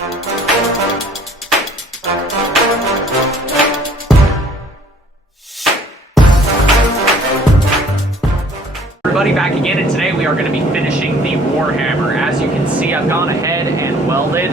Everybody, back again, and today we are going to be finishing the Warhammer. As you can see, I've gone ahead and welded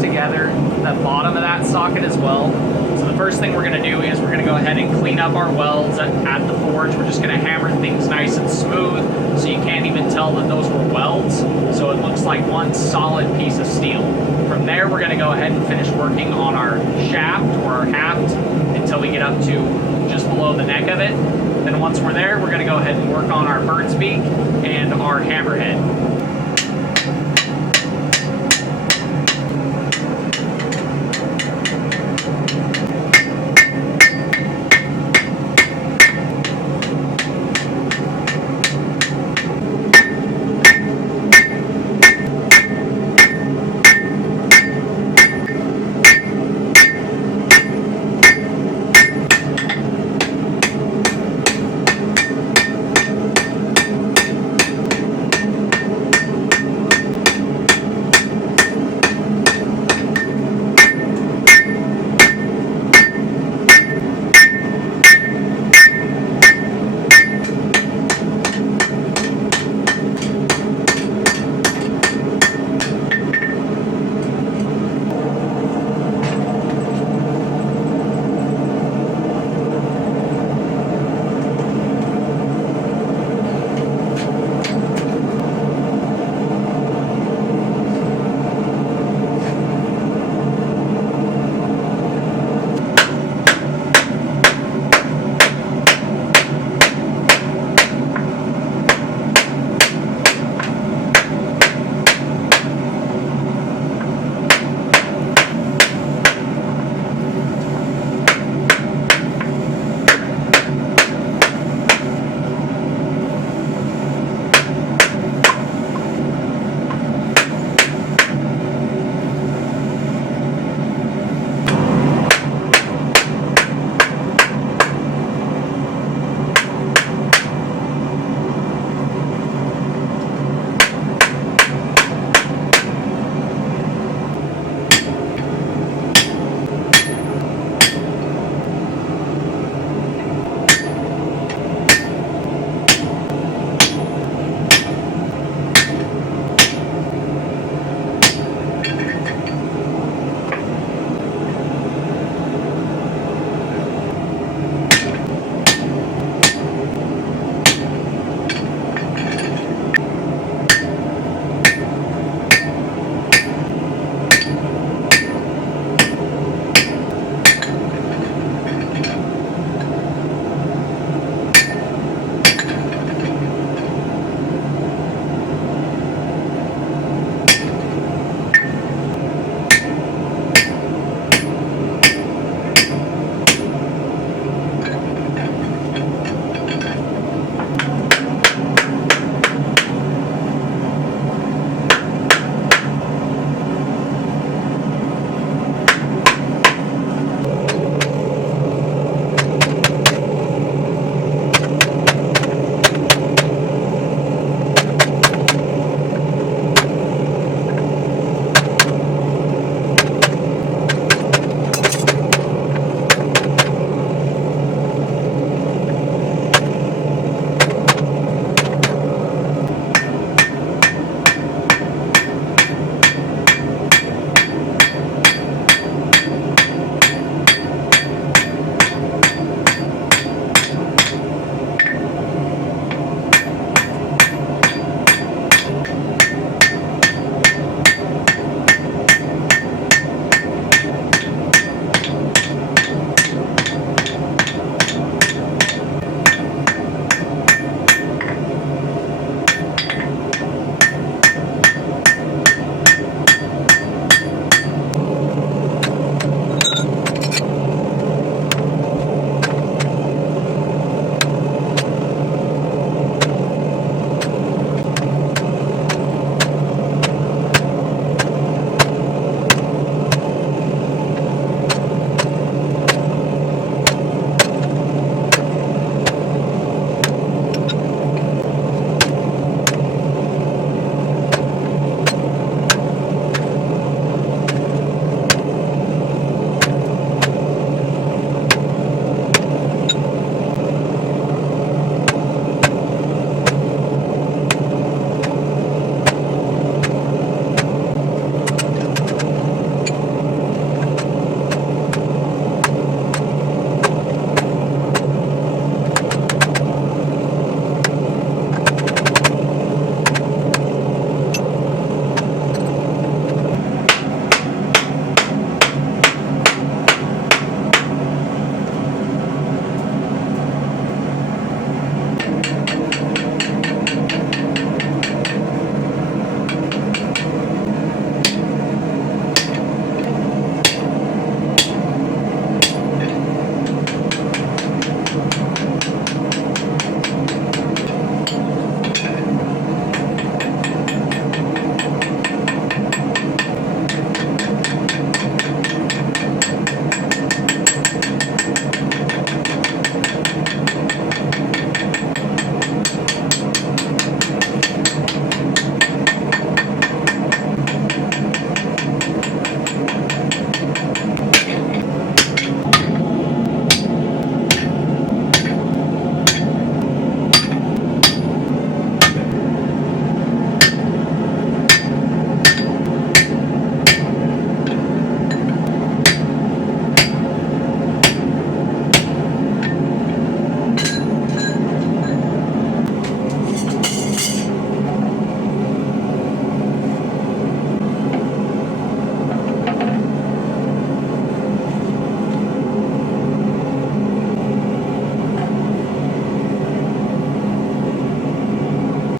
together the bottom of that socket as well. So the first thing we're going to do is we're going to go ahead and clean up our welds at the forge. We're just going to hammer things nice and smooth so you can't even tell that those were welds, so it looks like one solid piece of steel. From there, we're going to go ahead and finish working on our shaft or our haft until we get up to just below the neck of it. Then once we're there, we're going to go ahead and work on our bird's beak and our hammerhead.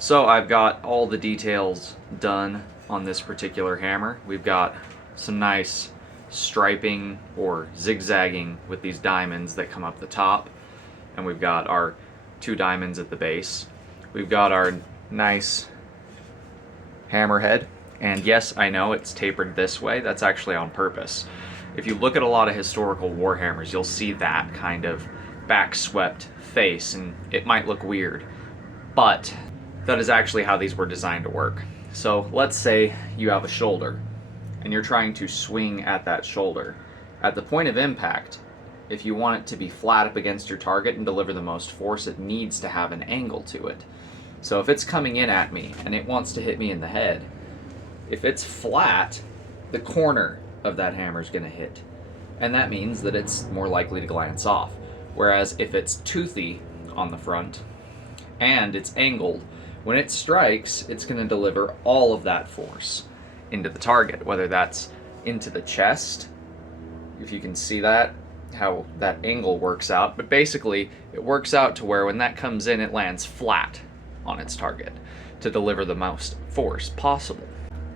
So I've got all the details done on this particular hammer. We've got some nice striping or zigzagging with these diamonds that come up the top, and we've got our 2 diamonds at the base. We've got our nice hammerhead, and yes, I know it's tapered this way. That's actually on purpose. If you look at a lot of historical war hammers, you'll see that kind of back-swept face, and it might look weird, but that is actually how these were designed to work. So let's say you have a shoulder, and you're trying to swing at that shoulder. At the point of impact, if you want it to be flat up against your target and deliver the most force, it needs to have an angle to it. So if it's coming in at me and it wants to hit me in the head, if it's flat, the corner of that hammer is going to hit. And that means that it's more likely to glance off. Whereas if it's toothy on the front and it's angled, when it strikes, it's going to deliver all of that force into the target, whether that's into the chest, if you can see that, how that angle works out. But basically, it works out to where when that comes in, it lands flat on its target to deliver the most force possible.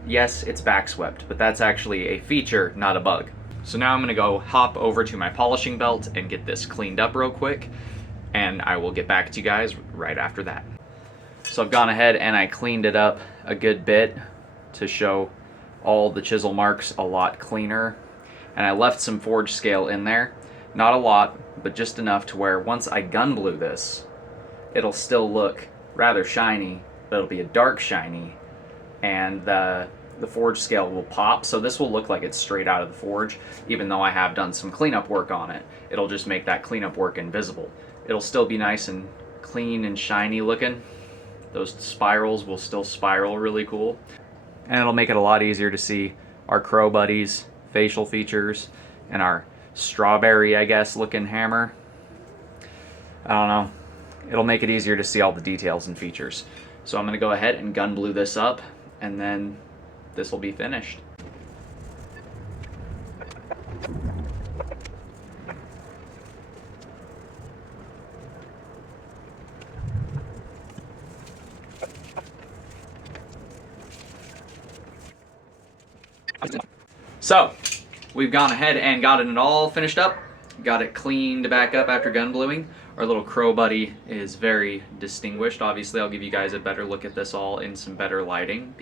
Yes, it's backswept, but that's actually a feature, not a bug. So now I'm gonna go hop over to my polishing belt and get this cleaned up real quick, and I will get back to you guys right after that. So I've gone ahead and I cleaned it up a good bit to show all the chisel marks a lot cleaner, and I left some forge scale in there. Not a lot, but just enough to where once I gun blue this, it'll still look rather shiny, but it'll be a dark shiny, and the forge scale will pop, so this will look like it's straight out of the forge, even though I have done some cleanup work on it. It'll just make that cleanup work invisible. It'll still be nice and clean and shiny looking. Those spirals will still spiral really cool, and it'll make it a lot easier to see our Crow Buddy's facial features and our strawberry, I guess, looking hammer. I don't know. It'll make it easier to see all the details and features. So I'm going to go ahead and gun blue this up, and then this will be finished. So we've gone ahead and gotten it all finished up, got it cleaned back up after gun bluing. Our little Crow Buddy is very distinguished. Obviously, I'll give you guys a better look at this all in some better lighting.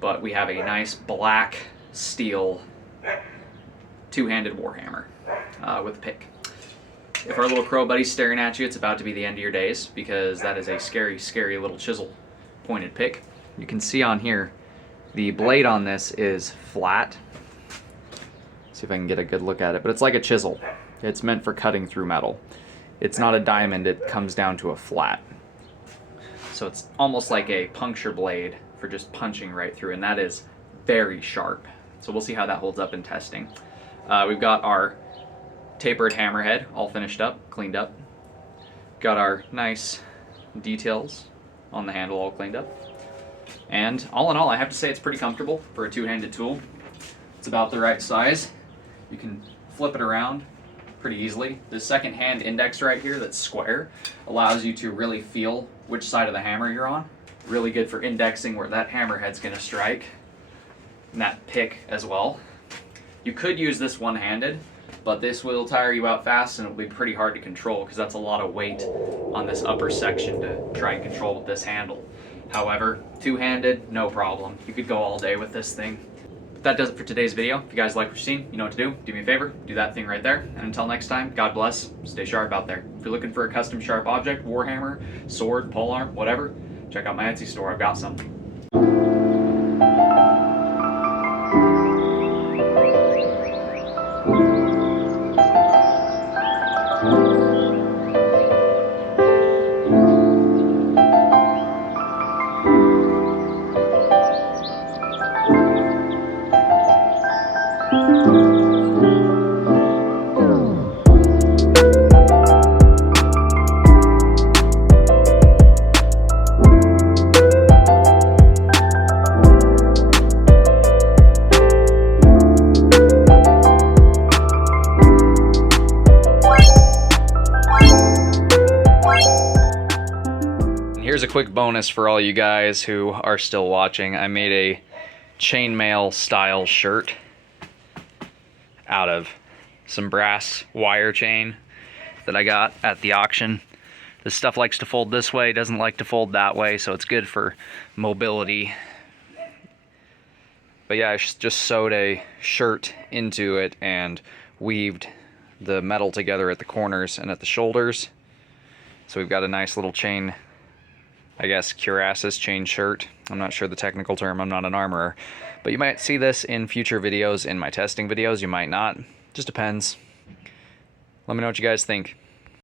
But we have a nice black steel 2-handed warhammer with a pick. If our little Crow Buddy's staring at you, it's about to be the end of your days, because that is a scary, scary little chisel pointed pick. You can see on here, the blade on this is flat. See if I can get a good look at it, but it's like a chisel. It's meant for cutting through metal. It's not a diamond, it comes down to a flat. So it's almost like a puncture blade for just punching right through, and that is very sharp. So we'll see how that holds up in testing. We've got our tapered hammerhead all finished up, cleaned up. Got our nice details on the handle all cleaned up. And all in all, I have to say it's pretty comfortable for a 2-handed tool. It's about the right size. You can flip it around pretty easily. The second hand index right here that's square allows you to really feel which side of the hammer you're on. Really good for indexing where that hammerhead's gonna strike, and that pick as well. You could use this one-handed, but this will tire you out fast and it'll be pretty hard to control because that's a lot of weight on this upper section to try and control with this handle. However, 2-handed, no problem. You could go all day with this thing. But that does it for today's video. If you guys like what you've seen, you know what to do. Do me a favor, do that thing right there. And until next time, God bless, stay sharp out there. If you're looking for a custom sharp object, warhammer, sword, polearm, whatever, check out my Etsy store, I've got some. quick bonus for all you guys who are still watching. I made a chainmail style shirt out of some brass wire chain that I got at the auction. This stuff likes to fold this way, doesn't like to fold that way, so it's good for mobility. But yeah, I just sewed a shirt into it and weaved the metal together at the corners and at the shoulders. So we've got a nice little chain, I guess, cuirasses chain shirt. I'm not sure the technical term, I'm not an armorer. But you might see this in future videos, in my testing videos, you might not. Just depends. Let me know what you guys think.